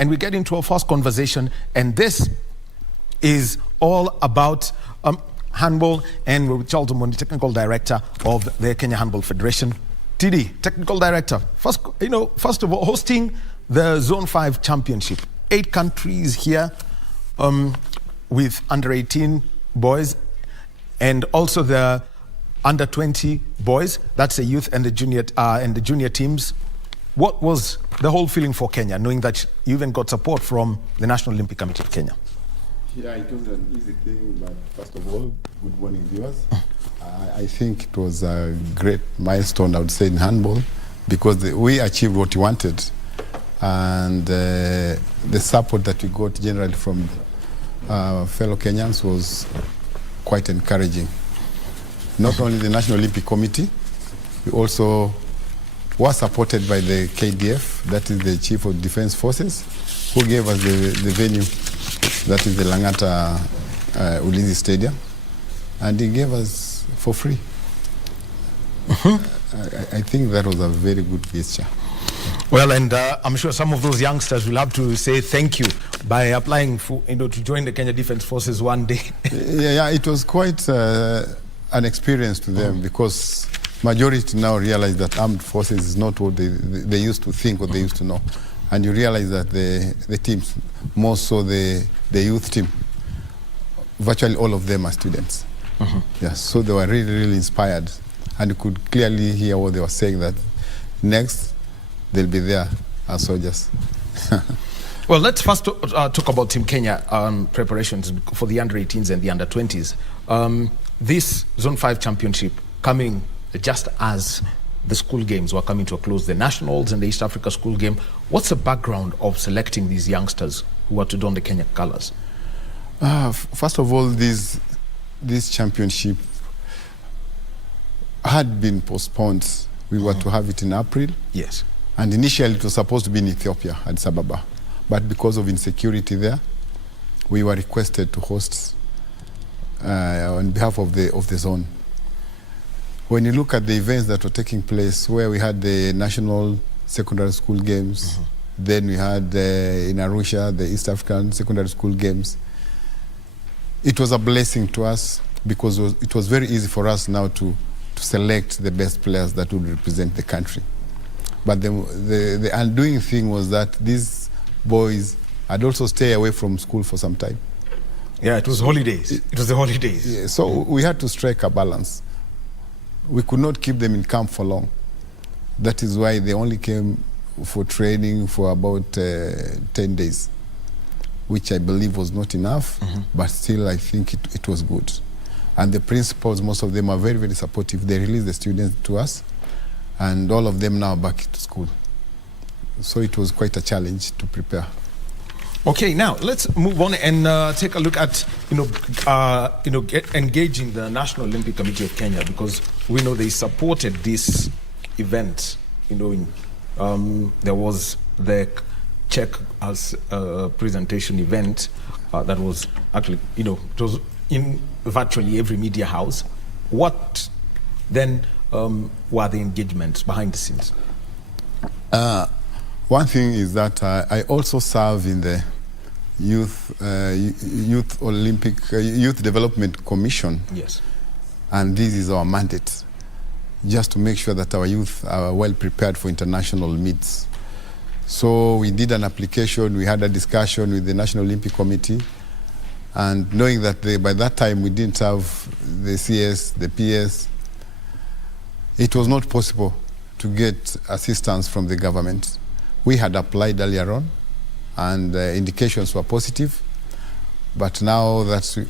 and we get into our first conversation, and this is all about handball, and we're with Charles Omondi, Technical Director of the Kenya Handball Federation. TD, Technical Director, first of all, hosting the Zone 5 Championship. 8 countries here with under 18 boys, and also the under 20 boys. That's the youth and the junior teams. What was the whole feeling for Kenya, knowing that you even got support from the National Olympic Committee of Kenya? Yeah, it was an easy thing, but first of all, good morning, viewers. I think it was a great milestone, I would say, in handball, because we achieved what we wanted, and the support that we got generally from fellow Kenyans was quite encouraging. Not only the National Olympic Committee, we also were supported by the KDF, that is the Chief of Defense Forces, who gave us the venue, that is the Langata Ulinzi Stadium, and he gave us for free. I think that was a very good gesture. Well, and I'm sure some of those youngsters will have to say thank you by applying for, to join the Kenya Defense Forces one day. Yeah, it was quite an experience to them, because majority now realize that armed forces is not what they used to think or they used to know. And you realize that the teams, more so the youth team, virtually all of them are students. Yes, so they were really, really inspired. And you could clearly hear what they were saying, that next they'll be there as soldiers. Well, let's first talk about Team Kenya preparations for the under 18s and the under 20s. This Zone 5 Championship coming just as the school games were coming to a close, the Nationals and the East Africa School Game. What's the background of selecting these youngsters who are to don the Kenya colors? First of all, this championship had been postponed. We were to have it in April. Yes. And initially it was supposed to be in Ethiopia, Addis Ababa. But because of insecurity there, we were requested to host on behalf of the zone. When you look at the events that were taking place, where we had the National Secondary School Games, then we had in Arusha, the East African Secondary School Games, it was a blessing to us, because it was very easy for us now to select the best players that would represent the country. But the undoing thing was that these boys had also stayed away from school for some time. Yeah, it was holidays. It was the holidays. Yeah, so we had to strike a balance. We could not keep them in camp for long. That is why they only came for training for about 10 days, which I believe was not enough, but still I think it was good. And the principals, most of them are very, very supportive. They released the students to us, and all of them now are back to school. So it was quite a challenge to prepare. Okay, now let's move on and take a look at engaging the National Olympic Committee of Kenya, because we know they supported this event. There was the check as presentation event that was actually it was in virtually every media house. What then were the engagements behind the scenes? One thing is that I also serve in the Youth Development Commission. Yes. And this is our mandate, just to make sure that our youth are well prepared for international meets. So we did an application, we had a discussion with the National Olympic Committee, and knowing that by that time we didn't have the CS, the PS, it was not possible to get assistance from the government. We had applied earlier on, and indications were positive, but now that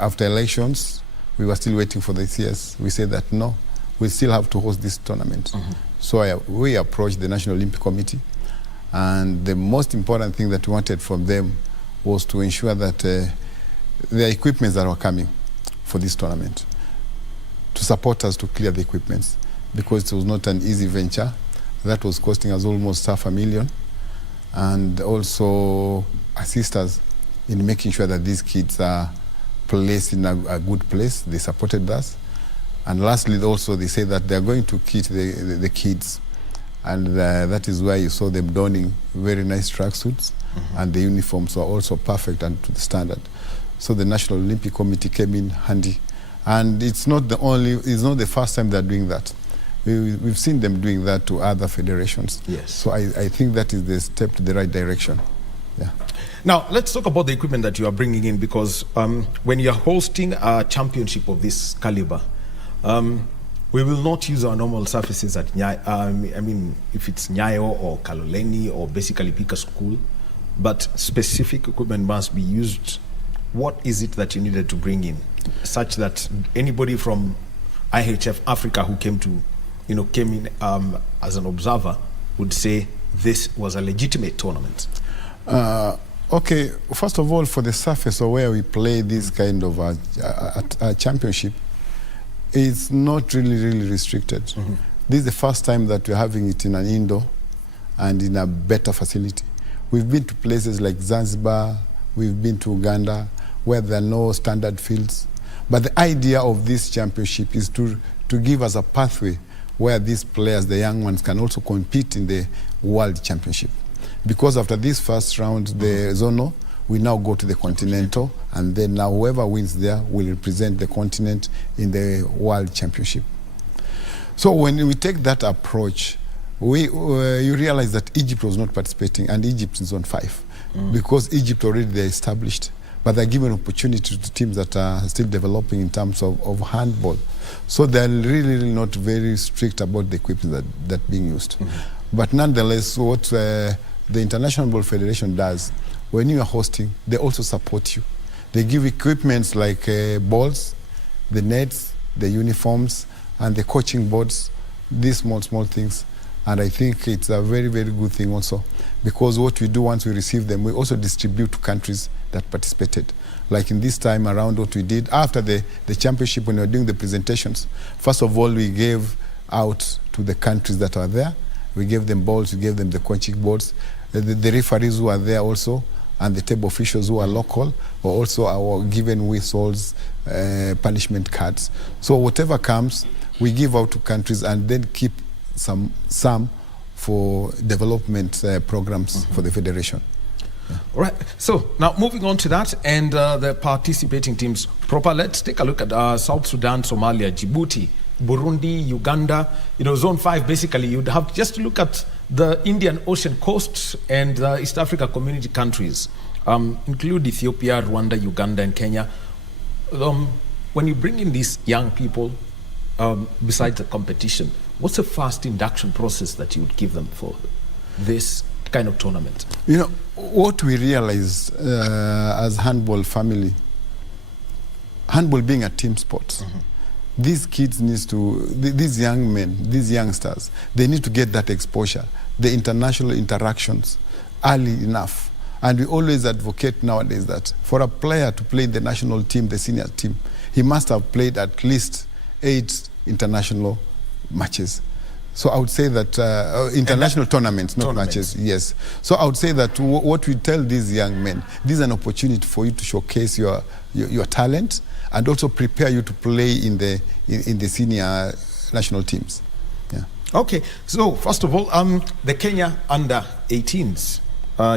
after elections, we were still waiting for the CS. We said that no, we still have to host this tournament. So we approached the National Olympic Committee, and the most important thing that we wanted from them was to ensure that the equipments that were coming for this tournament, to support us to clear the equipments, because it was not an easy venture. That was costing us almost $500,000, and also assist us in making sure that these kids are placed in a good place. They supported us. And lastly, also, they say that they're going to kit the kids. And that is why you saw them donning very nice tracksuits. and the uniforms were also perfect and to the standard. So the National Olympic Committee came in handy. And it's not the first time they're doing that. We've seen them doing that to other federations. Yes. So I think that is the step to the right direction. Yeah. Now, let's talk about the equipment that you are bringing in, because when you're hosting a championship of this caliber, we will not use our normal surfaces at Nyayo, I mean, if it's Nyayo or Kaloleni or basically Pika School, but specific equipment must be used. What is it that you needed to bring in, such that anybody from IHF Africa who came in as an observer would say this was a legitimate tournament? Okay, first of all, for the surface or where we play this kind of a championship, it's not really restricted. This is the first time that we're having it in an indoor and in a better facility. We've been to places like Zanzibar, we've been to Uganda, where there are no standard fields. But the idea of this championship is to give us a pathway where these players, the young ones, can also compete in the World Championship. Because after this first round, the zonal, we now go to the continental, and then now whoever wins there will represent the continent in the World Championship. So when we take that approach, you realize that Egypt was not participating, and Egypt is on 5, because Egypt already they're established, but they're giving opportunity to teams that are still developing in terms of handball. So they're really not very strict about the equipment that being used. But nonetheless, what the International Ball Federation does, when you are hosting, they also support you. They give equipments like balls, the nets, the uniforms, and the coaching boards, these small things. And I think it's a very good thing also, because what we do once we receive them, we also distribute to countries that participated. Like in this time around, what we did after the championship, when we were doing the presentations, first of all, we gave out to the countries that are there. We gave them balls, we gave them the coaching boards. The referees who are there also, and the table officials who are local, were also our given whistles, punishment cards. So whatever comes, we give out to countries and then keep some for development programs for the federation. All right, so now moving on to that and the participating teams proper, let's take a look at South Sudan, Somalia, Djibouti, Burundi, Uganda. Zone 5, basically, you'd have just to look at the Indian Ocean coast and the East Africa community countries, include Ethiopia, Rwanda, Uganda, and Kenya. When you bring in these young people, besides the competition, what's the first induction process that you would give them for this kind of tournament? What we realize as handball family, handball being a team sport, these kids these young men, these youngsters, they need to get that exposure, the international interactions early enough. And we always advocate nowadays that for a player to play in the national team, the senior team, he must have played at least 8 international matches. So I would say that international tournaments, not matches, yes. So I would say that what we tell these young men, this is an opportunity for you to showcase your talent and also prepare you to play in the senior national teams. Yeah. Okay. So first of all, the Kenya under 18s,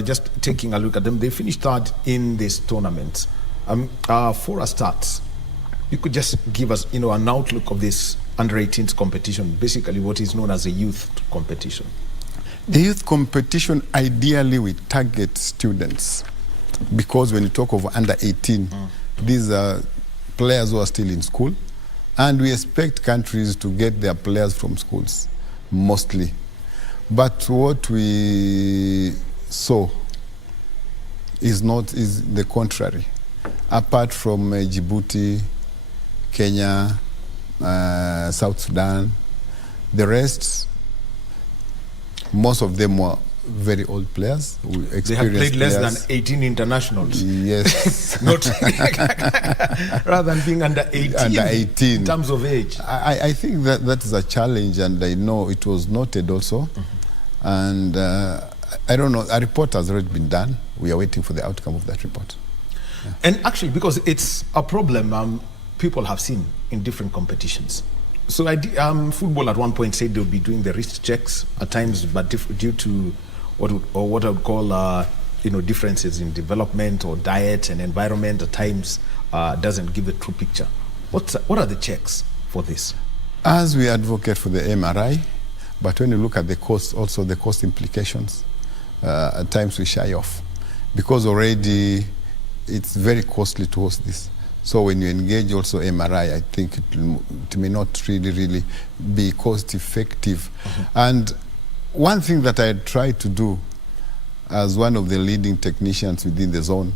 just taking a look at them, they finished 3rd in this tournament. For a start, you could just give us, an outlook of this under 18s competition, basically what is known as a youth competition. The youth competition, ideally we target students, because when you talk of under 18, these are players who are still in school, and we expect countries to get their players from schools, mostly. But what we saw is the contrary. Apart from Djibouti, Kenya, South Sudan, the rest, most of them were very old players. They have played less than 18 internationals. Yes. Not rather than being under 18. Under 18. In terms of age. I think that is a challenge, and I know it was noted also. And I don't know, a report has already been done. We are waiting for the outcome of that report. Yeah. And actually, because it's a problem people have seen in different competitions. So football at one point said they would be doing the wrist checks at times, but due to what I would call differences in development or diet and environment at times doesn't give a true picture. What are the checks for this? As we advocate for the MRI, but when you look at the cost, also the cost implications, at times we shy off, because already it's very costly to host this. So when you engage also MRI, I think it may not really be cost effective. And one thing that I try to do as one of the leading technicians within the zone,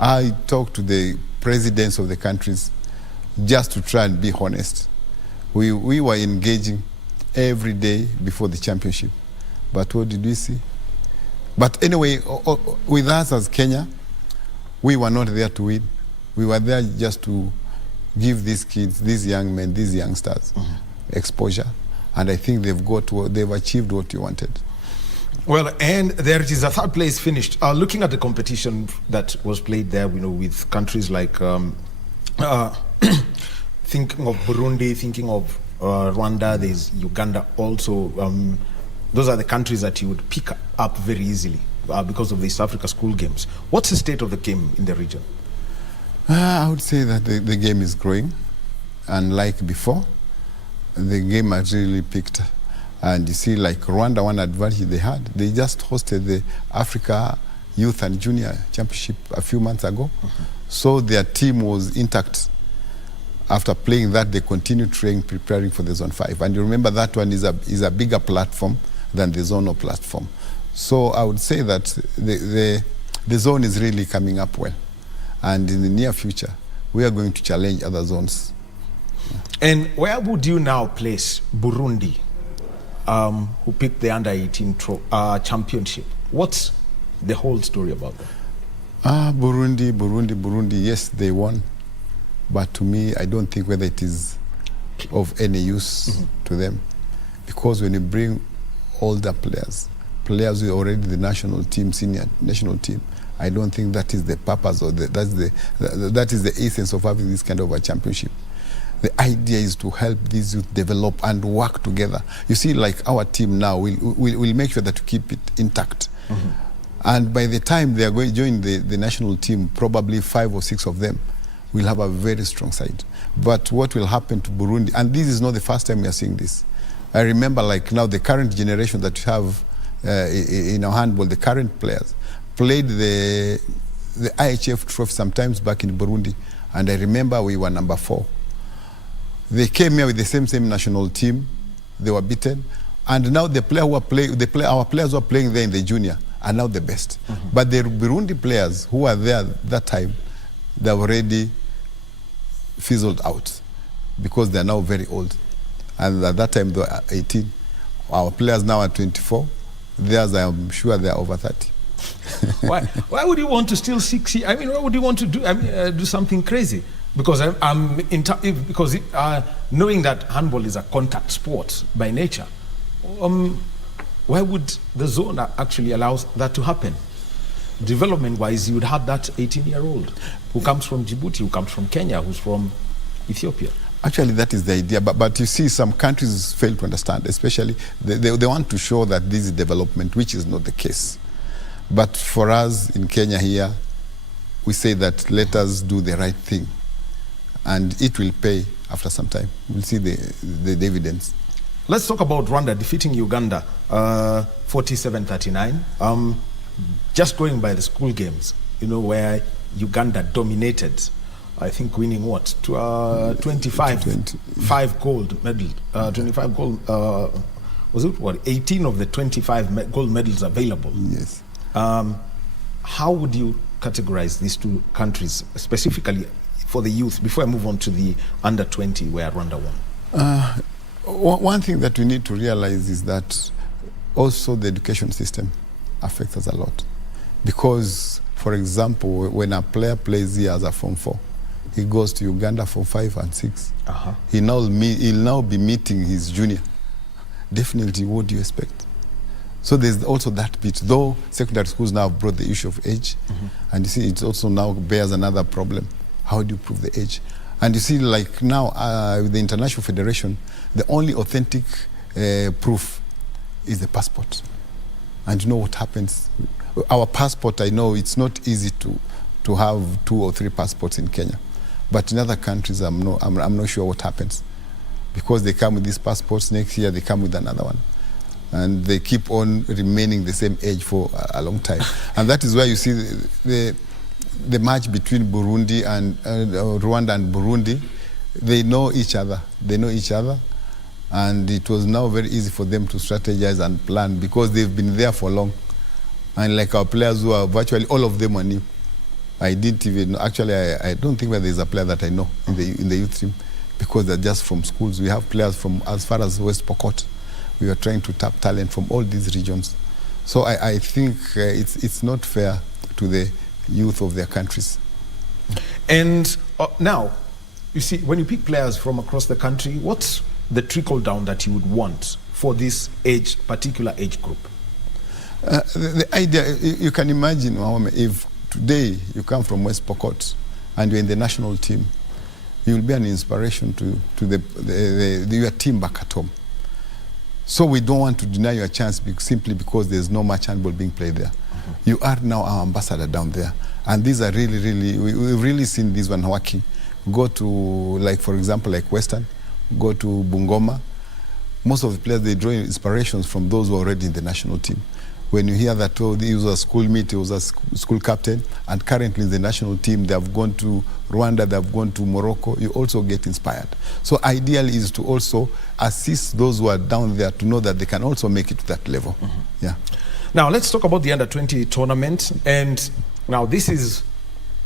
I talk to the presidents of the countries just to try and be honest. We were engaging every day before the championship. But what did we see? But anyway, with us as Kenya, we were not there to win. We were there just to give these kids, these young men, these youngsters exposure. And I think they've achieved what you wanted. Well, and there it is, a third place finished. Looking at the competition that was played there, with countries like, thinking of Burundi, thinking of Rwanda, there's Uganda also. Those are the countries that you would pick up very easily because of the East Africa School Games. What's the state of the game in the region? I would say that the game is growing. And like before, the game has really picked. And you see, like Rwanda, one advantage they had, they just hosted the Africa Youth and Junior Championship a few months ago. So their team was intact. After playing that, they continued training, preparing for the Zone 5. And you remember that one is a bigger platform than the Zonal platform. So I would say that the zone is really coming up well. And in the near future, we are going to challenge other zones. And where would you now place Burundi, who picked the under-18 championship? What's the whole story about that? Burundi, yes, they won. But to me, I don't think whether it is of any use to them. Because when you bring older players with already the national team, senior national team, I don't think that is the purpose or that is the essence of having this kind of a championship. The idea is to help these youth develop and work together. You see, like our team now, we'll make sure that we keep it intact. And by the time they are going to join the national team, probably 5 or 6 of them will have a very strong side. But what will happen to Burundi, and this is not the first time we are seeing this. I remember like now the current generation that we have in our handball, the current players, played the IHF trophy sometimes back in Burundi, and I remember we were number 4. They came here with the same national team, they were beaten, and now the player who are playing, our players who are playing there in the junior are now the best. But the Burundi players who were there that time, they already fizzled out because they are now very old. And at that time they were 18. Our players now are 24. Theirs, I am sure they are over 30. Why would you want to still succeed? I mean, why would you want to do something crazy? Because knowing that handball is a contact sport by nature, why would the zone actually allow that to happen? Development-wise, you would have that 18-year-old who comes from Djibouti, who comes from Kenya, who's from Ethiopia. Actually, that is the idea. But you see, some countries fail to understand, especially they want to show that this is development, which is not the case. But for us in Kenya here, we say that let us do the right thing. And it will pay after some time. We'll see the dividends. Let's talk about Rwanda defeating Uganda 47-39. Just going by the school games, where Uganda dominated, I think winning what? 25 gold medals. 25 gold, was it what? 18 of the 25 gold medals available. Yes. How would you categorize these two countries, specifically for the youth, before I move on to the under-20 where Rwanda won? One thing that we need to realize is that also the education system affects us a lot. Because, for example, when a player plays here as a Form 4, he goes to Uganda for 5 and 6. He'll now be meeting his junior. Definitely, what do you expect? So there's also that bit, though secondary schools now have brought the issue of age, and you see it also now bears another problem. How do you prove the age? And you see, like now, with the International Federation, the only authentic proof is the passport. And you know what happens Our passport, I know it's not easy to have 2 or 3 passports in Kenya. But in other countries, I'm not sure what happens. Because they come with these passports, next year they come with another one. And they keep on remaining the same age for a long time. And that is why you see the match between Burundi and Rwanda and Burundi. They know each other. They know each other. And it was now very easy for them to strategize and plan because they've been there for long. And like our players who are virtually all of them are new. I didn't even know. Actually, I don't think that there's a player that I know in the youth team because they're just from schools. We have players from as far as West Pokot. We are trying to tap talent from all these regions. So I think it's not fair to the youth of their countries. And now, you see, when you pick players from across the country, what's the trickle down that you would want for this particular age group? The idea, you can imagine, Wahome, if today you come from West Pokot and you're in the national team, you will be an inspiration to your team back at home. So we don't want to deny you a chance simply because there's no much handball being played there. You are now our ambassador down there. And these are really, we've really seen this one working. Go to, like, for example, like Western, go to Bungoma. Most of the players, they draw inspirations from those who are already in the national team. When you hear that, oh, he was a schoolmate, he was a school captain, and currently in the national team, they have gone to Rwanda, they have gone to Morocco, you also get inspired. So ideal is to also assist those who are down there to know that they can also make it to that level. Yeah. Now, let's talk about the Under-20 tournament. And now this is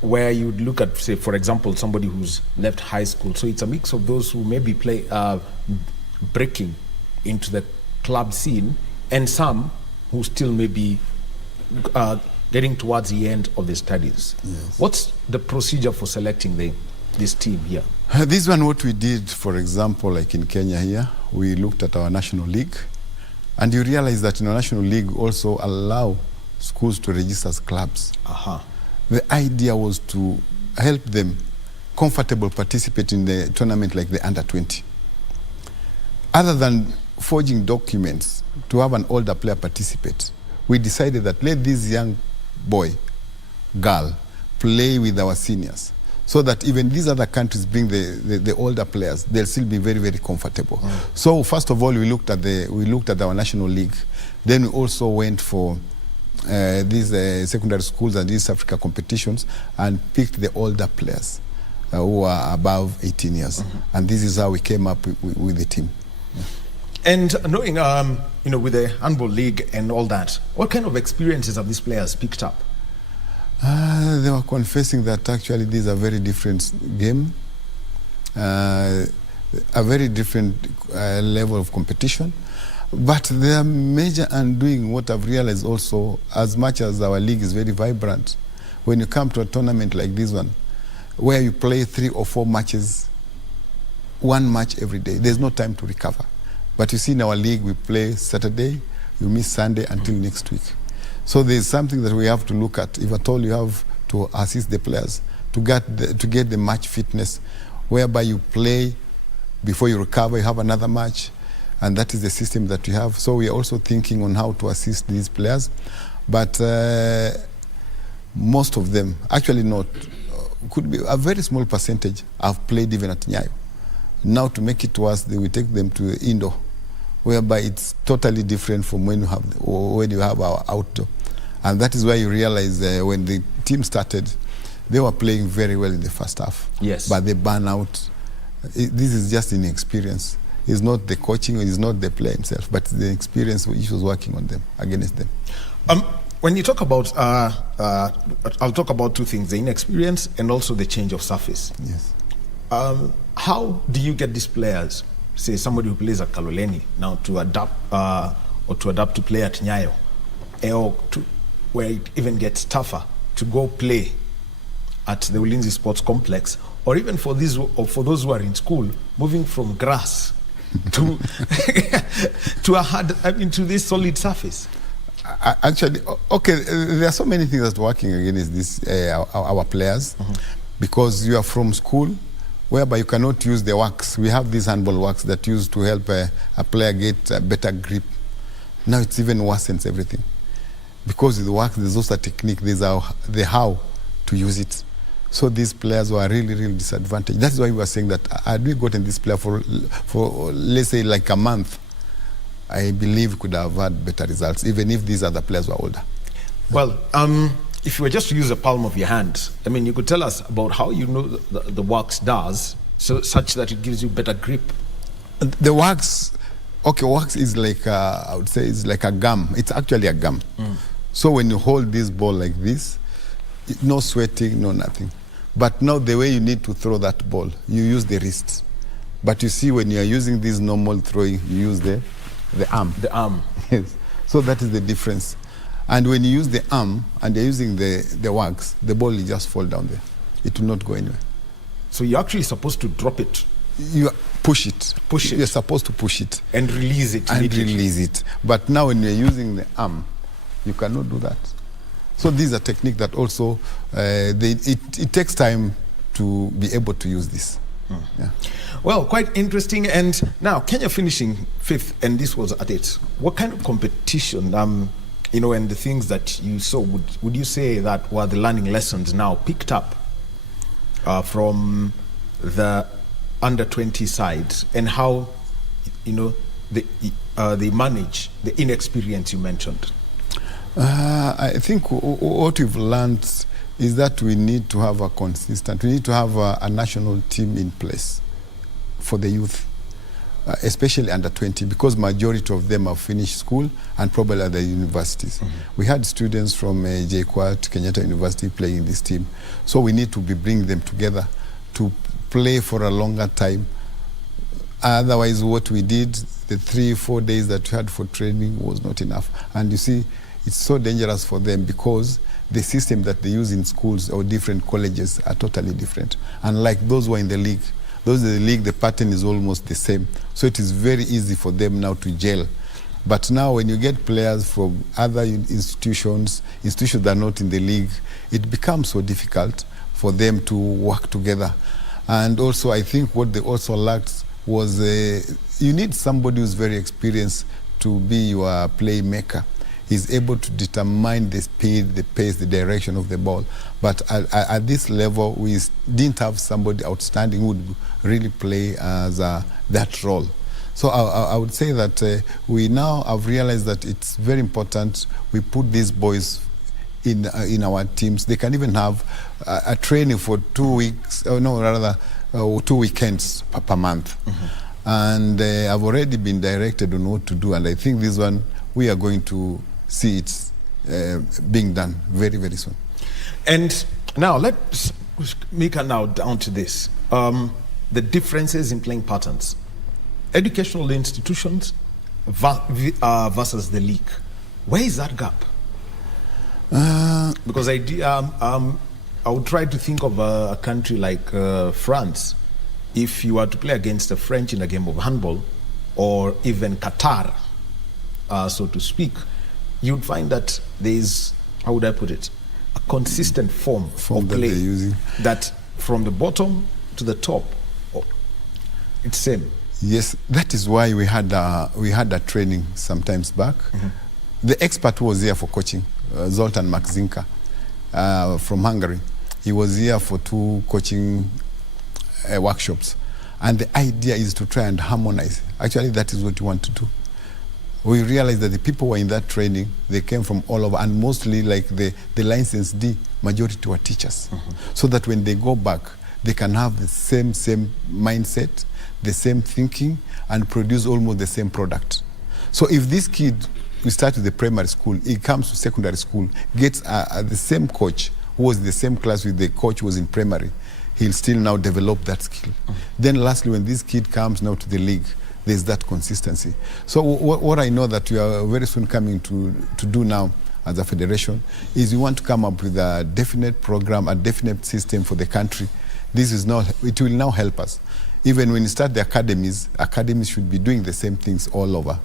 where you would look at, say, for example, somebody who's left high school. So it's a mix of those who maybe play breaking into the club scene and some who still may be getting towards the end of the studies. Yes. What's the procedure for selecting this team here? This one, what we did, for example, like in Kenya here, we looked at our national league, and you realize that in our national league also allow schools to register as clubs. The idea was to help them comfortable participate in the tournament like the Under-20. Other than forging documents to have an older player participate, we decided that let this young boy, girl, play with our seniors so that even these other countries bring the older players, they'll still be very, very comfortable. So first of all, we looked at our national league. Then we also went for these secondary schools and these Africa competitions and picked the older players who are above 18 years. And this is how we came up with the team. And knowing, with the Handball League and all that, what kind of experiences have these players picked up? They were confessing that actually these are very different game, a very different level of competition. But their major undoing, what I've realized also, as much as our league is very vibrant, when you come to a tournament like this one, where you play 3 or 4 matches, 1 match every day, there's no time to recover. But you see in our league, we play Saturday, you miss Sunday until next week. So there's something that we have to look at. If at all you have to assist the players to get the match fitness, whereby you play, before you recover, you have another match, and that is the system that we have. So we are also thinking on how to assist these players. But most of them, actually not, could be a very small percentage, have played even at Nyayo. Now to make it worse, they will take them to indoor, whereby it's totally different from when you have our outdoor. And that is why you realize when the team started, they were playing very well in the first half. Yes. But they burn out. This is just inexperience. It's not the coaching, it's not the player himself, but the experience which was working on them, against them. When you talk about, I'll talk about 2 things, the inexperience and also the change of surface. Yes. How do you get these players, say somebody who plays at Kaloleni, now to adapt to play at Nyayo, or where it even gets tougher to go play at the Ulinzi Sports Complex, or even for those who are in school, moving from grass to to this solid surface? Actually, okay, there are so many things that are working against this our players, because you are from school, whereby you cannot use the wax. We have these handball wax that used to help a player get a better grip. Now it's even worsens everything. because the work, there's also a technique, there's the how to use it. So these players were really, really disadvantaged. That's why we were saying that had we gotten this player for let's say like a month, I believe we could have had better results, even if these other players were older. Well, if you were just to use the palm of your hand, I mean, you could tell us about how you know the wax does, so such that it gives you better grip. The wax, okay, wax is like, I would say it's like a gum. It's actually a gum. So when you hold this ball like this, no sweating, no nothing. But now the way you need to throw that ball, you use the wrist. But you see, when you are using this normal throwing, you use the arm. The arm. Yes. So that is the difference. And when you use the arm and you're using the wax, the ball will just fall down there. It will not go anywhere. So you're actually supposed to drop it. You push it. Push it. You're supposed to push it. And release it. And release it. But now when you're using the arm, you cannot do that. So these are techniques that also, it takes time to be able to use this. Yeah. Well, quite interesting. And now Kenya finishing 5th, and this was at it. What kind of competition, you know, and the things that you saw, would you say that were the learning lessons now picked up from the under 20 side, and how, you know, they manage the inexperience you mentioned? I think what we've learned is that we need to have we need to have a national team in place for the youth, especially under 20, because majority of them have finished school and probably at the universities. We had students from JKUAT, Kenyatta University, playing in this team. So we need to be bringing them together to play for a longer time. Otherwise, what we did, the 3-4 days that we had for training was not enough. And you see, it's so dangerous for them because the system that they use in schools or different colleges are totally different. Unlike those who are in the league, the pattern is almost the same. So it is very easy for them now to gel. But now when you get players from other institutions that are not in the league, it becomes so difficult for them to work together. And also, I think what they also lacked was you need somebody who's very experienced to be your playmaker. He's able to determine the speed, the pace, the direction of the ball. But at this level, we didn't have somebody outstanding who would really play as that role. So I would say that we now have realized that it's very important we put these boys in our teams. They can even have a training for 2 weeks, or no, rather 2 weekends per month. And I've already been directed on what to do, and I think this one, we are going to see it being done very, very soon. And now let's make it now down to this. The differences in playing patterns. Educational institutions versus the league. Where is that gap? Because I would try to think of a country like France. If you were to play against the French in a game of handball, or even Qatar, so to speak, you'd find that there is, how would I put it, a consistent form of play that they're using. That from the bottom to the top, it's same. Yes, that is why we had a training sometimes back. The expert who was here for coaching, Zoltan Makzinka from Hungary. He was here for 2 coaching workshops. And the idea is to try and harmonize. Actually, that is what you want to do. We realized that the people who were in that training, they came from all over, and mostly like the licensed D, majority were teachers. So that when they go back, they can have the same mindset, the same thinking, and produce almost the same product. So if this kid, we start with the primary school, he comes to secondary school, gets the same coach who was in the same class with the coach who was in primary, he'll still now develop that skill. Then lastly, when this kid comes now to the league, there's that consistency. So what I know that we are very soon coming to do now as a federation is we want to come up with a definite program, a definite system for the country. It will now help us. Even when you start the academies should be doing the same things all over,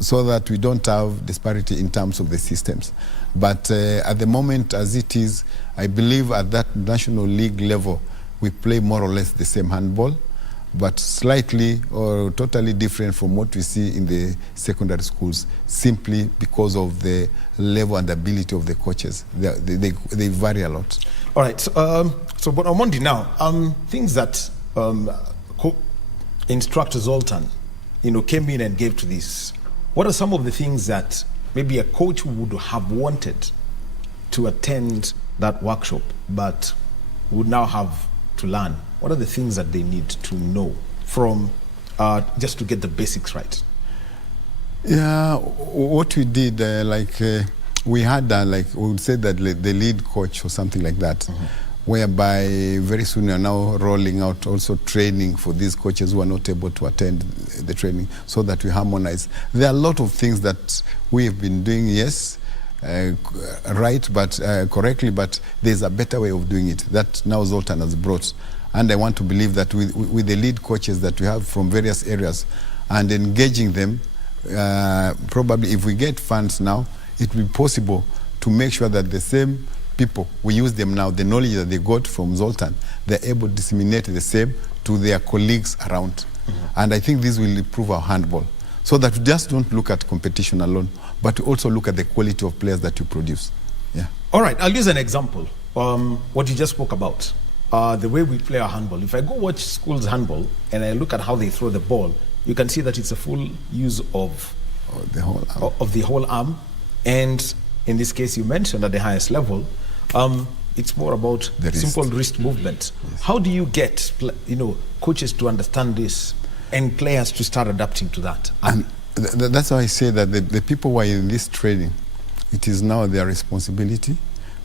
so that we don't have disparity in terms of the systems. But at the moment, as it is, I believe at that national league level, we play more or less the same handball. but slightly or totally different from what we see in the secondary schools, simply because of the level and ability of the coaches. They vary a lot. All right. So but Omondi now, things that instructor Zoltan, came in and gave to this. What are some of the things that maybe a coach would have wanted to attend that workshop, but would now have to learn? What are the things that they need to know from just to get the basics right? Yeah, what we did, we had, we would say that the lead coach or something like that, whereby very soon we are now rolling out also training for these coaches who are not able to attend the training, so that we harmonize. There are a lot of things that we have been doing, yes, right, but correctly, but there's a better way of doing it that now Zoltan has brought. And I want to believe that with the lead coaches that we have from various areas and engaging them, probably if we get funds now, it will be possible to make sure that the same people, we use them now, the knowledge that they got from Zoltan, they're able to disseminate the same to their colleagues around. And I think this will improve our handball, so that we just don't look at competition alone, but we also look at the quality of players that you produce. Yeah. All right, I'll use an example. What you just spoke about, the way we play our handball. If I go watch schools handball and I look at how they throw the ball, you can see that it's a full use of the whole arm. Of the whole arm. And in this case, you mentioned at the highest level, it's more about simple wrist movement. Yes. How do you get coaches to understand this and players to start adapting to that? And that's why I say that the people who are in this training, it is now their responsibility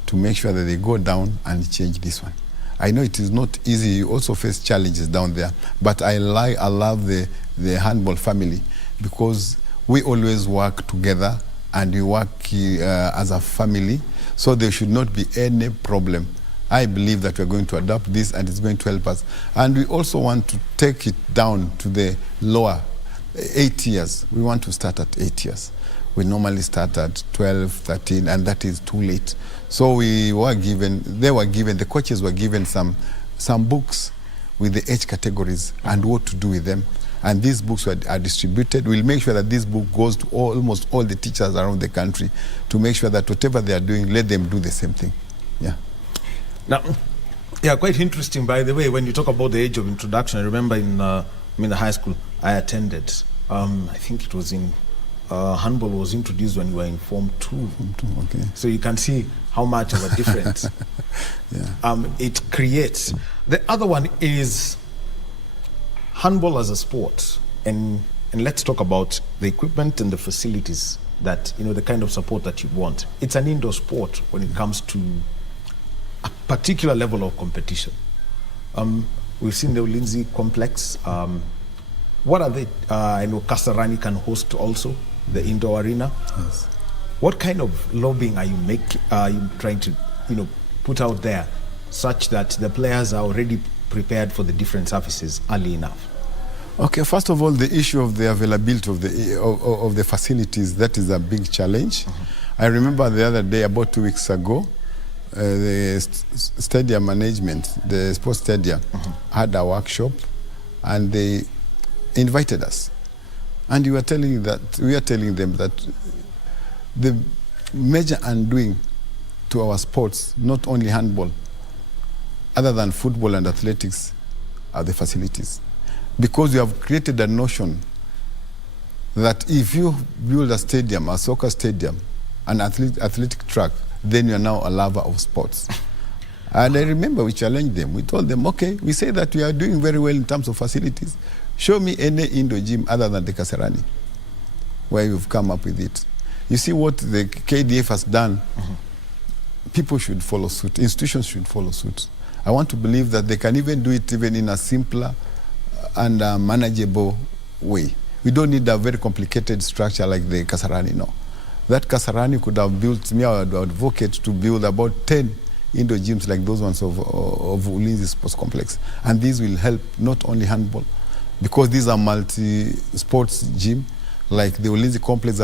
to make sure that they go down and change this one. I know it is not easy. You also face challenges down there, but I love the handball family, because we always work together and we work as a family, so there should not be any problem. I believe that we're going to adopt this and it's going to help us. And we also want to take it down to the lower 8 years. We want to start at 8 years. We normally start at 12, 13, and that is too late. So the coaches were given some books with the age categories and what to do with them. And these books are distributed. We'll make sure that this book goes to almost all the teachers around the country, to make sure that whatever they are doing, let them do the same thing. Yeah. Now, yeah, quite interesting, by the way, when you talk about the age of introduction. I remember in the high school I attended, I think it was in handball was introduced when you were in Form 2. Okay. So you can see how much of a difference it creates. The other one is handball as a sport, and let's talk about the equipment and the facilities that, the kind of support that you want. It's an indoor sport when it comes to a particular level of competition. We've seen the Ulinzi complex. What are they? I know Kasarani can host also the indoor arena. Yes. What kind of lobbying are you trying to put out there, such that the players are already prepared for the different surfaces early enough? Okay, first of all, the issue of the availability of the facilities, that is a big challenge. I remember the other day, about 2 weeks ago, the stadium management, the sports stadium, had a workshop, and they invited us. And we are telling them that the major undoing to our sports, not only handball, other than football and athletics, are the facilities. Because we have created a notion that if you build a stadium, a soccer stadium, an athletic track, then you are now a lover of sports. And I remember we challenged them. We told them, okay, we say that we are doing very well in terms of facilities. Show me any indoor gym other than the Kasarani, where you've come up with it. You see what the KDF has done. People should follow suit. Institutions should follow suit. I want to believe that they can even do it even in a simpler and manageable way. We don't need a very complicated structure like the Kasarani, no. That Kasarani could have built, I would advocate to build about 10 indoor gyms like those ones of Ulinzi Sports Complex. And these will help not only handball, because these are multi-sports gym, like the Ulinzi complex.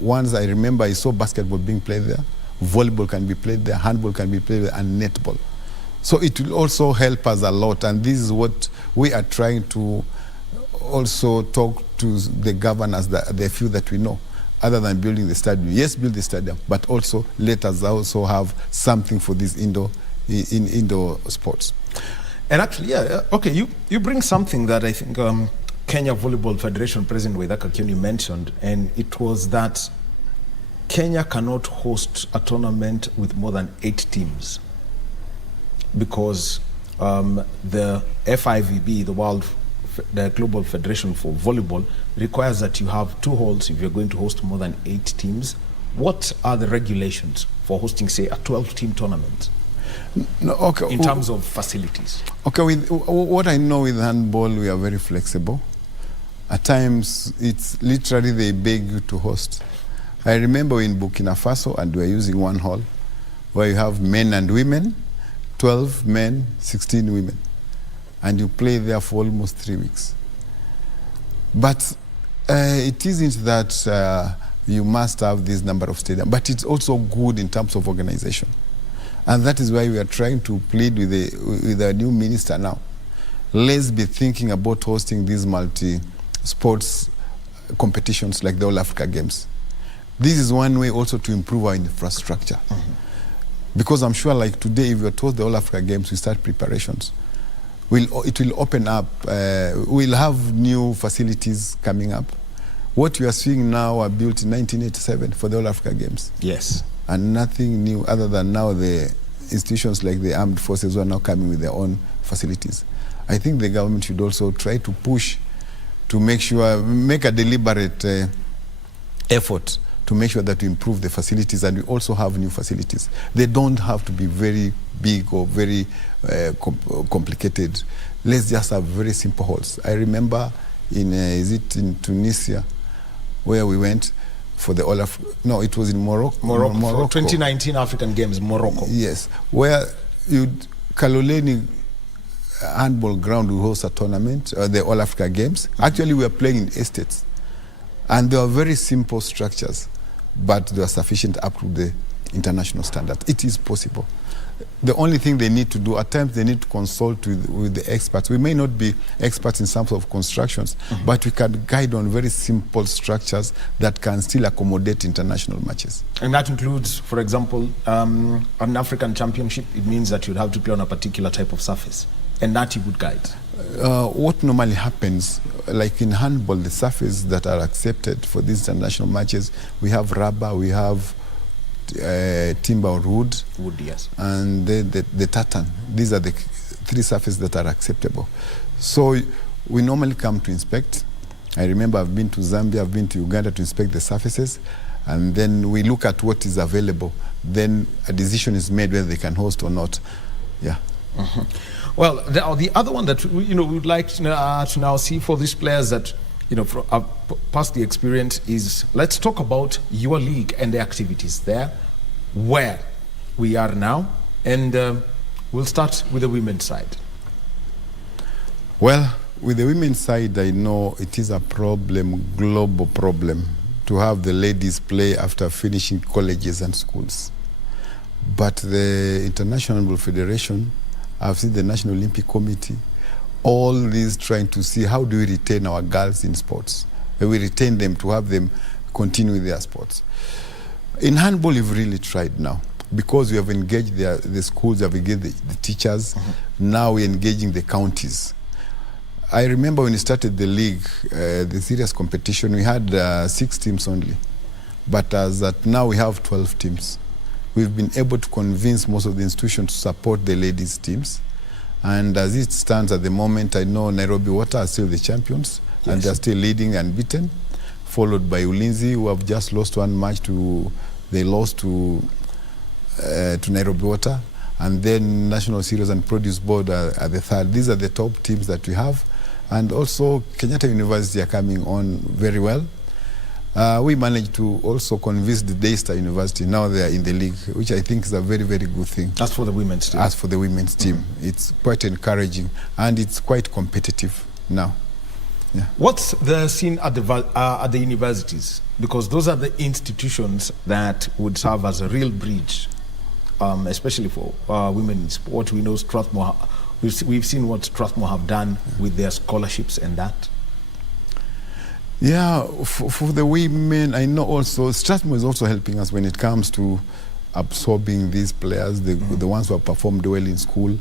Once I remember I saw basketball being played there, volleyball can be played there, handball can be played there, and netball. So it will also help us a lot, and this is what we are trying to also talk to the governors, the few that we know, other than building the stadium. Yes, build the stadium, but also let us also have something for these indoor sports. And actually, yeah, okay, you bring something that I think Kenya Volleyball Federation President Waithaka Kioni mentioned, and it was that Kenya cannot host a tournament with more than 8 teams because the FIVB, the Global Federation for Volleyball, requires that you have 2 halls if you're going to host more than 8 teams. What are the regulations for hosting, say, a 12-team tournament? No, okay. In terms of facilities? Okay, with what I know with handball, we are very flexible. At times, it's literally they beg you to host. I remember in Burkina Faso, and we're using 1 hall, where you have men and women, 12 men, 16 women. And you play there for almost 3 weeks. But it isn't that you must have this number of stadiums, but it's also good in terms of organization. And that is why we are trying to plead with the new minister now. Let's be thinking about hosting these multi-sports competitions like the All Africa Games. This is one way also to improve our infrastructure. Because I'm sure, like today, if you're told the All Africa Games, we start preparations. It will open up. We'll have new facilities coming up. What we are seeing now are built in 1987 for the All Africa Games. Yes. And nothing new other than now the institutions like the armed forces who are now coming with their own facilities. I think the government should also try to push to make a deliberate effort to make sure that we improve the facilities, and we also have new facilities. They don't have to be very big or very complicated. Let's just have very simple halls. I remember is it in Tunisia, where we went for the it was in Morocco. Morocco. 2019 African Games, Morocco. Yes, where Kaloleni handball ground will host a tournament, the All Africa Games. Actually, we are playing in estates. And they are very simple structures, but they are sufficient up to the international standard. It is possible. The only thing they need to do, at times they need to consult with the experts. We may not be experts in some sort of constructions, but we can guide on very simple structures that can still accommodate international matches. And that includes, for example, an African championship. It means that you'd have to play on a particular type of surface, and that you would guide. What normally happens, like in handball, the surface that are accepted for these international matches, we have rubber, we have timber or wood, yes, and the tartan. These are the 3 surfaces that are acceptable. So we normally come to inspect. I remember I've been to Zambia, I've been to Uganda to inspect the surfaces, and then we look at what is available. Then a decision is made whether they can host or not. Yeah. Well, the other one that we would like to now see for these players that from past the experience is, let's talk about your league and the activities there, where we are now, and we'll start with the women's side. Well, with the women's side, I know it is a problem, global problem, to have the ladies play after finishing colleges and schools. But the International Federation, I've seen the National Olympic Committee, all these trying to see how do we retain our girls in sports. We retain them to have them continue with their sports. In handball, we've really tried now, because we have engaged the schools, we have engaged the teachers. Now we're engaging the counties. I remember when we started the league, the serious competition, we had 6 teams only. But as at now, we have 12 teams. We've been able to convince most of the institutions to support the ladies' teams. And as it stands at the moment, I know Nairobi Water are still the champions, yes, and they're still leading unbeaten, followed by Ulinzi, who have just lost 1 match they lost to Nairobi Water. And then National Cereals and Produce Board are the 3rd. These are the top teams that we have. And also Kenyatta University are coming on very well. We managed to also convince the Daystar University. Now they are in the league, which I think is a very, very good thing. As for the women's team? As for the women's team. It's quite encouraging, and it's quite competitive now. Yeah. What's the scene at the universities? Because those are the institutions that would serve as a real bridge especially for women in sport. We know Strathmore. We've seen what Strathmore have done with their scholarships and that. Yeah, for the women, I know also Strathmore is also helping us when it comes to absorbing these players, the ones who have performed well in school.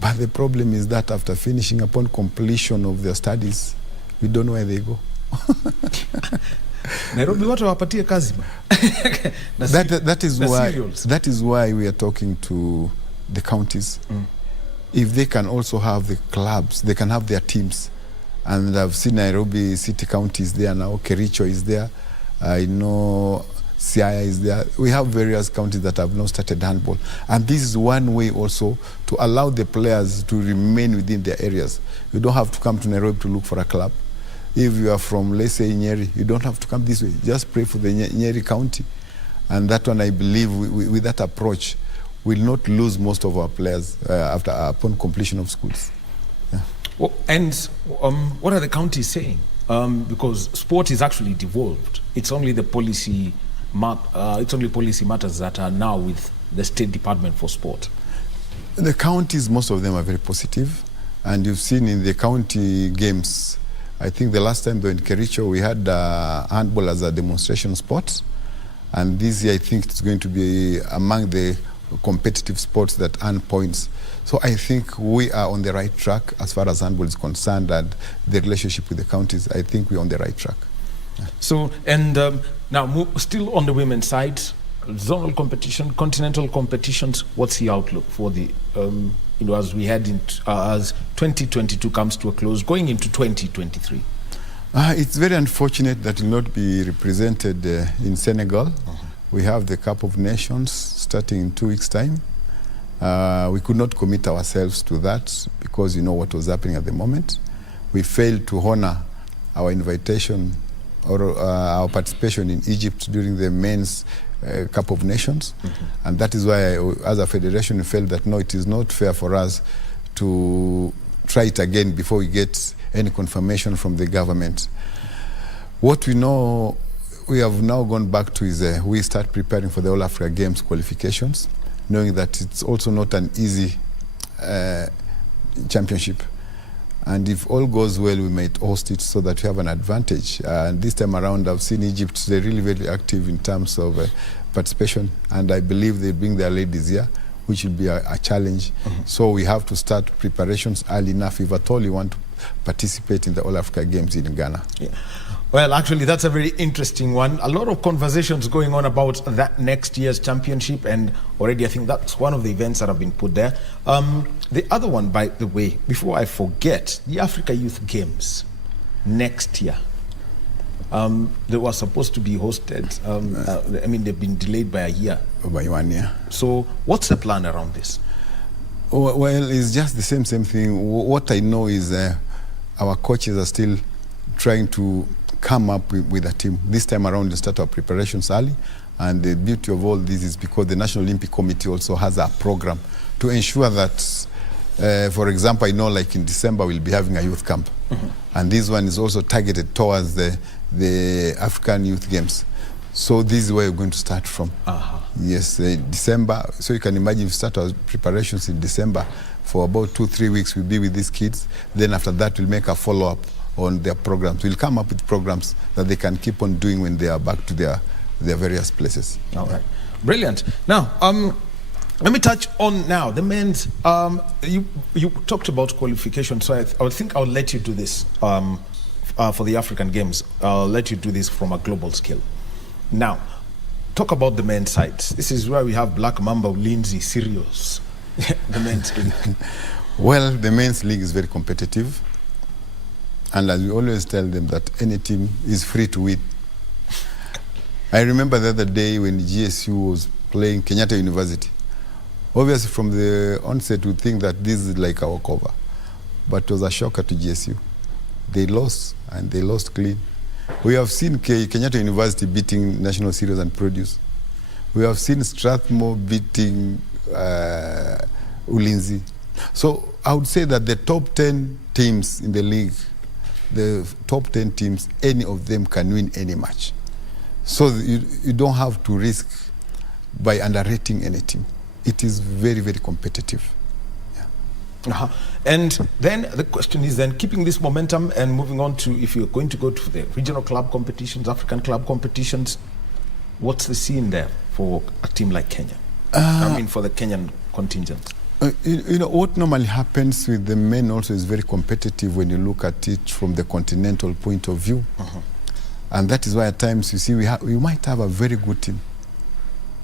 But the problem is that after finishing, upon completion of their studies, we don't know where they go. Nairobi watu wapatie kazi. That is why we are talking to the counties. If they can also have the clubs, they can have their teams. And I've seen Nairobi City County is there now, Kericho is there, I know Siaya is there. We have various counties that have now started handball. And this is one way also to allow the players to remain within their areas. You don't have to come to Nairobi to look for a club. If you are from, let's say, Nyeri, you don't have to come this way. Just pray for the Nyeri County. And that one, I believe, with that approach, will not lose most of our players upon completion of schools. Yeah. Well, and what are the counties saying? Because sport is actually devolved. It's only the policy matters that are now with the State Department for Sport. The counties, most of them are very positive, and you've seen in the county games. I think the last time they were in Kericho, we had handball as a demonstration sport, and this year I think it's going to be among the competitive sports that earn points. So I think we are on the right track as far as handball is concerned, and the relationship with the counties, I think we're on the right track. Yeah. So, and now still on the women's side, zonal competition, continental competitions, what's the outlook for the, as we head into, as 2022 comes to a close, going into 2023? It's very unfortunate that will not be represented in Senegal. We have the Cup of Nations starting in 2 weeks' time. We could not commit ourselves to that because you know what was happening at the moment. We failed to honor our invitation or our participation in Egypt during the men's Cup of Nations. And that is why, as a federation, we felt that no, it is not fair for us to try it again before we get any confirmation from the government. What we know, we have now gone back to is we start preparing for the All Africa Games qualifications, knowing that it's also not an easy championship. And if all goes well, we might host it so that we have an advantage. And this time around, I've seen Egypt, they're really very active in terms of participation. And I believe they bring their ladies here, which will be a challenge. So we have to start preparations early enough if at all you want to participate in the All Africa Games in Ghana. Yeah. Well, actually, that's a very interesting one. A lot of conversations going on about that next year's championship, and already I think that's one of the events that have been put there. The other one, by the way, before I forget, the Africa Youth Games next year. They were supposed to be hosted. I mean, they've been delayed by a year. By 1 year. So what's the plan around this? Well, it's just the same thing. What I know is our coaches are still trying to come up with a team. This time around, we start our preparations early. And the beauty of all this is because the National Olympic Committee also has a program to ensure that, for example, I know like in December, we'll be having a youth camp. And this one is also targeted towards the African Youth Games. So this is where we're going to start from. Yes, December. So you can imagine we start our preparations in December. For about 2-3 weeks, we'll be with these kids. Then after that, we'll make a follow-up on their programs. We'll come up with programs that they can keep on doing when they are back to their various places. All right. Brilliant. Now, let me touch on now the men's. You talked about qualification, so I think I'll let you do this for the African Games. I'll let you do this from a global scale. Now, talk about the men's side. This is where we have Black Mamba, Lindsay, Sirius, the men's league. Well, the men's league is very competitive. And as we always tell them that any team is free to win. I remember the other day when GSU was playing Kenyatta University. Obviously from the onset we think that this is like our cover. But it was a shocker to GSU. They lost, and they lost clean. We have seen Kenyatta University beating National Cereals and Produce. We have seen Strathmore beating Ulinzi. So I would say that the top 10 teams in the league, the top 10 teams, any of them can win any match. So you don't have to risk by underrating any team. it is very, very competitive. And then the question is then keeping this momentum and moving on to, if you're going to go to the regional club competitions, African club competitions, what's the scene there for a team like Kenya? For the Kenyan contingent. You know, what normally happens with the men also is very competitive when you look at it from the continental point of view. And that is why at times you see we might have a very good team,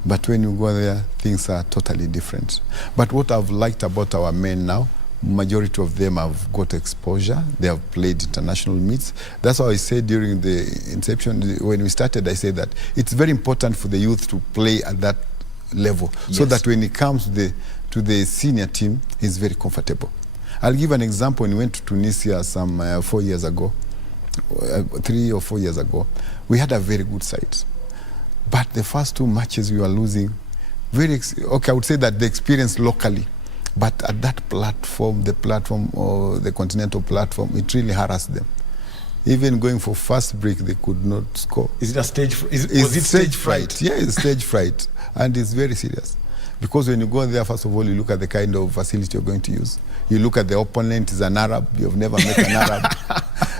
but when you go there, things are totally different. But what I've liked about our men now, majority of them have got exposure. They have played international meets. That's why I said during the inception, when we started, I said that it's very important for the youth to play at that level, so that when it comes to the senior team, he's very comfortable. I'll give an example. When we went to Tunisia some 4 years ago, 3 or 4 years ago, we had a very good side. But the first 2 matches we were losing, I would say that the experience locally, but at that platform, or the continental platform, it really harassed them. Even going for fast break, they could not score. Is it a stage? Was it stage fright? Yeah, it's stage fright, and it's very serious. Because when you go there, first of all, you look at the kind of facility you're going to use. You look at the opponent is an Arab. You've never met an Arab,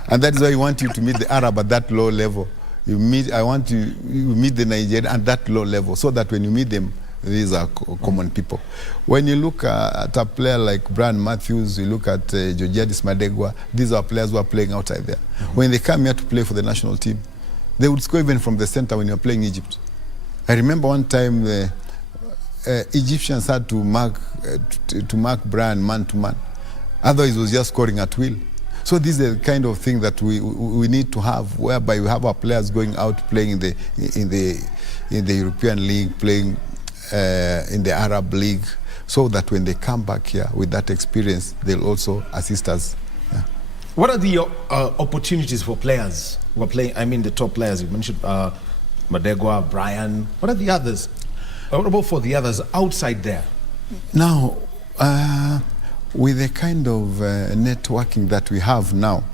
and that is why I want you to meet the Arab at that low level. You meet the Nigerian at that low level, so that when you meet them, these are common people. When you look at a player like Brian Matthews, you look at Georgiadis Madegwa, these are players who are playing outside there. When they come here to play for the national team, they would score even from the center when you're playing Egypt. I remember one time the Egyptians had to mark Brian man-to-man. Otherwise, he was just scoring at will. So this is the kind of thing that we need to have, whereby we have our players going out playing in the European League, playing in the Arab League, so that when they come back here with that experience, they'll also assist us. Yeah. What are the opportunities for players who are playing? I mean, the top players you mentioned, Madegwa, Brian. What are the others? What about for the others outside there? Now, with the kind of networking that we have now,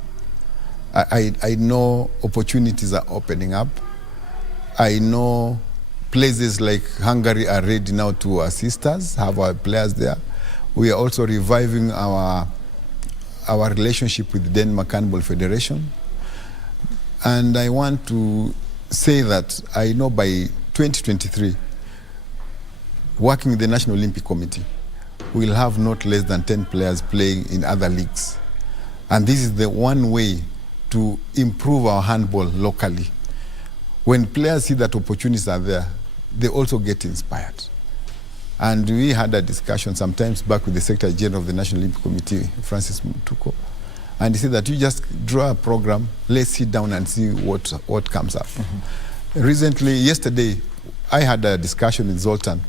I know opportunities are opening up. I know places like Hungary are ready now to assist us, have our players there. We are also reviving our relationship with the Denmark Handball Federation. And I want to say that I know by 2023, working with the National Olympic Committee, we'll have not less than 10 players playing in other leagues. And this is the one way to improve our handball locally. When players see that opportunities are there, they also get inspired. And we had a discussion sometimes back with the Secretary General of the National Olympic Committee, Francis Mutuko, and he said that you just draw a program, let's sit down and see what comes up. Recently, yesterday, I had a discussion with Zoltan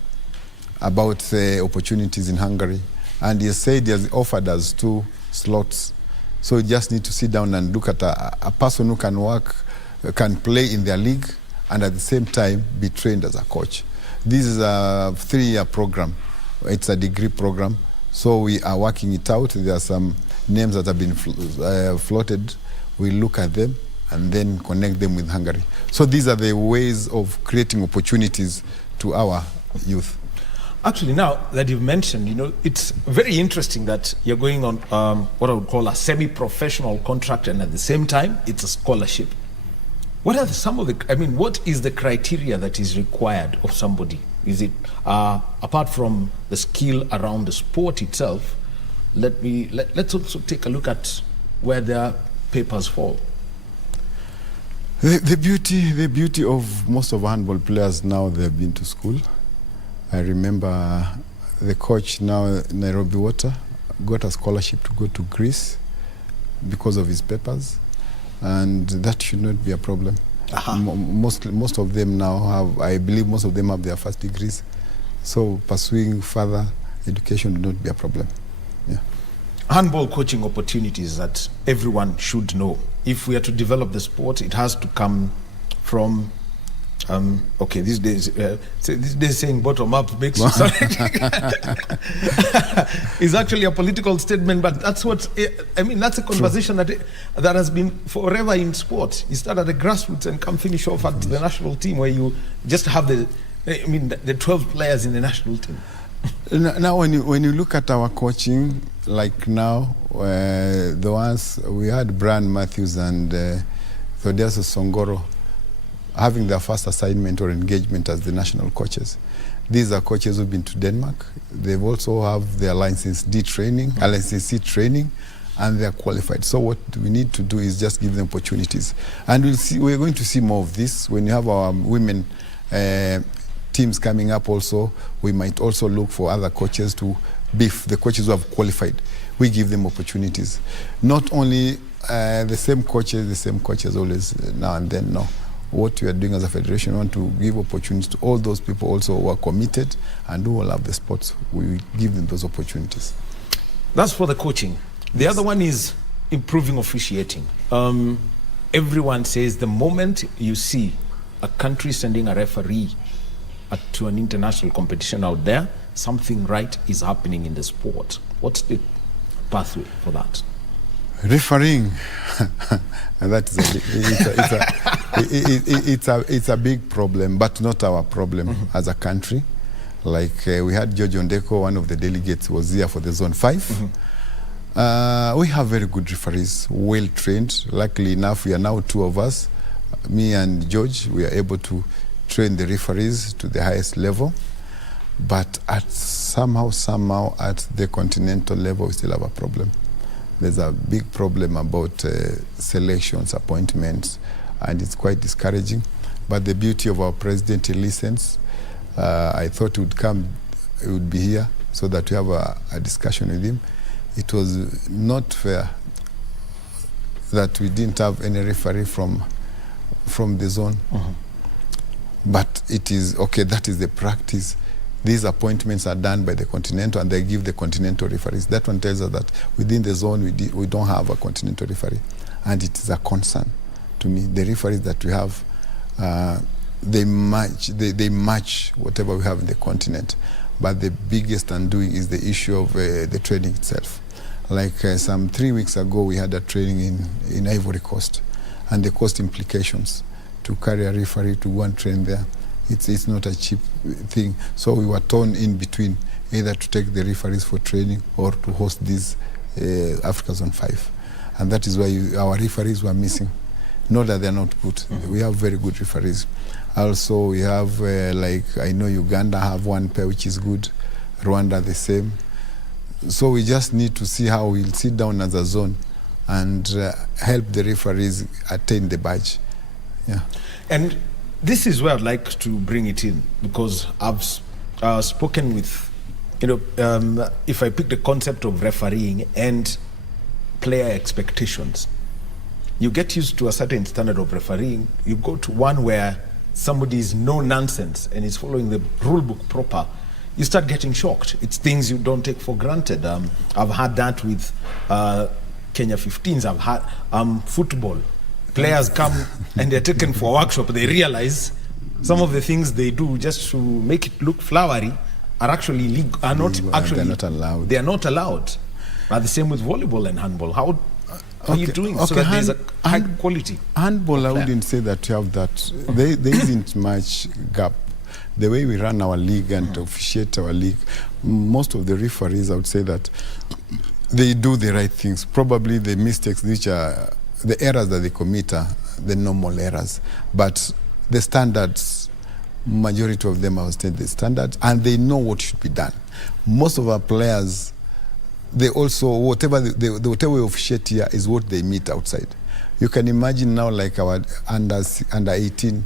about the opportunities in Hungary, and he said he has offered us 2 slots. So we just need to sit down and look at a person who can play in their league, and at the same time be trained as a coach. This is a 3-year program. It's a degree program. So we are working it out. There are some names that have been floated. We look at them and then connect them with Hungary. So these are the ways of creating opportunities to our youth. Actually, now that you've mentioned, you know, it's very interesting that you're going on what I would call a semi-professional contract, and at the same time, it's a scholarship. What are some of the, what is the criteria that is required of somebody? Is it, apart from the skill around the sport itself, let's also take a look at where their papers fall. The beauty of most of our handball players now, they've been to school. I remember the coach now, Nairobi Water, got a scholarship to go to Greece because of his papers. And that should not be a problem. Most of them now have, I believe most of them have their first degrees. So pursuing further education would not be a problem. Yeah. Handball coaching opportunities that everyone should know. If we are to develop the sport, it has to come from, okay, these days saying bottom up makes you sound it's actually a political statement, but that's what, that's a conversation that has been forever in sport. You start at the grassroots and come finish off at the national team, where you just have the 12 players in the national team. Now, when you look at our coaching, like now, the ones we had Brian Matthews and Thaddeus Songoro having their first assignment or engagement as the national coaches. These are coaches who've been to Denmark. They've also have their license D training, license C training, and they're qualified. So what we need to do is just give them opportunities. And we're going to see more of this when you have our women teams coming up also. We might also look for other coaches to beef the coaches who have qualified. We give them opportunities. Not only the same coaches always now and then, no. What we are doing as a federation, we want to give opportunities to all those people also who are committed and who will love the sports. We give them those opportunities. That's for the coaching. The other one is improving officiating. Everyone says the moment you see a country sending a referee to an international competition out there, something right is happening in the sport. What's the pathway for that? Refereeing, that is it's a big problem, but not our problem as a country. Like we had George Ondeko, one of the delegates, was here for the Zone 5. We have very good referees, well trained. Luckily enough, we are now 2 of us, me and George. We are able to train the referees to the highest level. But somehow at the continental level, we still have a problem. There's a big problem about selections, appointments, and it's quite discouraging. But the beauty of our president, he listens. I thought he would be here so that we have a discussion with him. It was not fair that we didn't have any referee from the zone. But it is, okay, that is the practice. These appointments are done by the Continental and they give the Continental referees. That one tells us that within the zone we don't have a Continental referee. And it is a concern to me. The referees that we have, they match whatever we have in the continent. But the biggest undoing is the issue of the training itself. Like some 3 weeks ago, we had a training in Ivory Coast, and the cost implications to carry a referee to go and train there. It's not a cheap thing. So we were torn in between, either to take the referees for training or to host these Africa Zone 5. And that is why our referees were missing. Not that they're not good. We have very good referees. Also, we have, like, I know Uganda have one pair which is good, Rwanda the same. So we just need to see how we'll sit down as a zone and help the referees attain the badge. Yeah. And this is where I'd like to bring it in, because I've spoken with, if I pick the concept of refereeing and player expectations, you get used to a certain standard of refereeing. You go to one where somebody is no nonsense and is following the rule book proper, you start getting shocked. It's things you don't take for granted. I've had that with Kenya 15s. I've had football. Players come and they're taken for a workshop. They realize some of the things they do just to make it look flowery are actually they're not allowed. They are not allowed. The same with volleyball and handball. How are you doing so that there's a high quality? Handball, I wouldn't say that you have that. There isn't much gap. The way we run our league and officiate our league, most of the referees, I would say that they do the right things. Probably the mistakes, which are the errors that they commit, are the normal errors. But the standards, majority of them are the standards, and they know what should be done. Most of our players, they also, whatever we officiate here is what they meet outside. You can imagine now, like our under 18,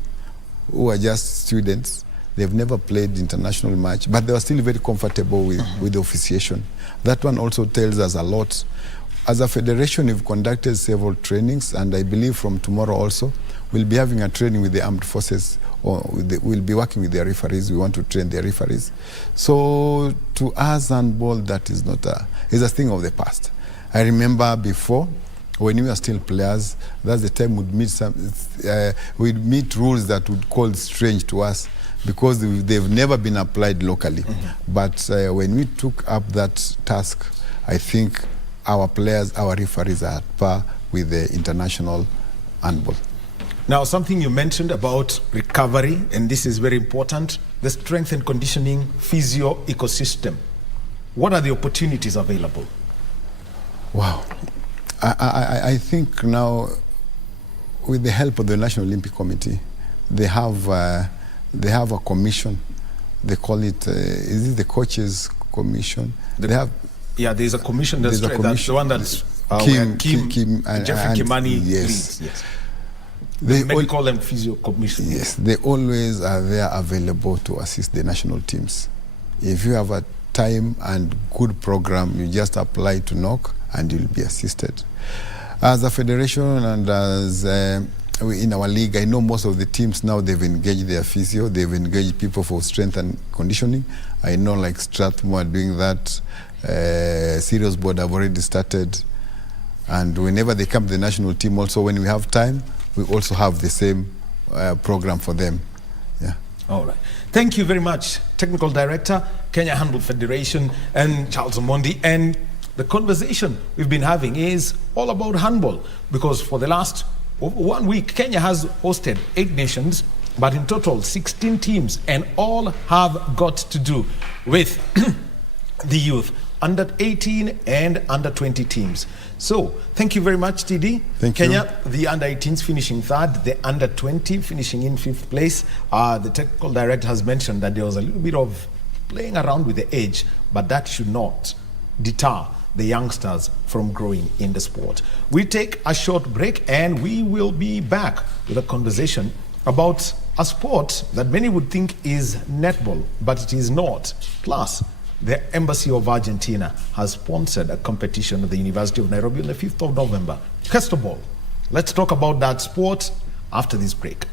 who are just students. They've never played international match, but they are still very comfortable with the officiation. That one also tells us a lot. As a federation, we've conducted several trainings, and I believe from tomorrow also, we'll be having a training with the armed forces, or we'll be working with their referees. We want to train their referees. So to us, handball, that is not is a thing of the past. I remember before, when we were still players, that's the time we'd meet rules that would call strange to us, because they've never been applied locally. But when we took up that task, I think our players, our referees are at par with the international handball. Now, something you mentioned about recovery, and this is very important. the strength and conditioning physio ecosystem. What are the opportunities available? Wow. I think now, with the help of the National Olympic Committee, they have a commission. They call it, is it the coaches commission? There's a commission. That's there's a commission. That's the one that's Kim and Jeffrey Kimani yes. leads. Yes. The medical and physio commission. Yes, they always are there available to assist the national teams. If you have a time and good program, you just apply to knock and you'll be assisted. As a federation and as in our league, I know most of the teams now, they've engaged their physio, they've engaged people for strength and conditioning. I know like Strathmore are doing that. Sirius Board have already started. And whenever they come to the national team also, when we have time, we also have the same program for them. Yeah. All right. Thank you very much, Technical Director, Kenya Handball Federation, and Charles Omondi. And the conversation we've been having is all about handball, because for the last 1 week, Kenya has hosted 8 nations, but in total 16 teams, and all have got to do with the youth, under 18 and under 20 teams. So thank you very much, TD. Thank Kenya, the under 18s finishing 3rd, the under 20 finishing in 5th place. The technical director has mentioned that there was a little bit of playing around with the age, but that should not deter the youngsters from growing in the sport. We take a short break and we will be back with a conversation about a sport that many would think is netball, but it is not. Plus, the Embassy of Argentina has sponsored a competition at the University of Nairobi on the 5th of November. Handball. Let's talk about that sport after this break.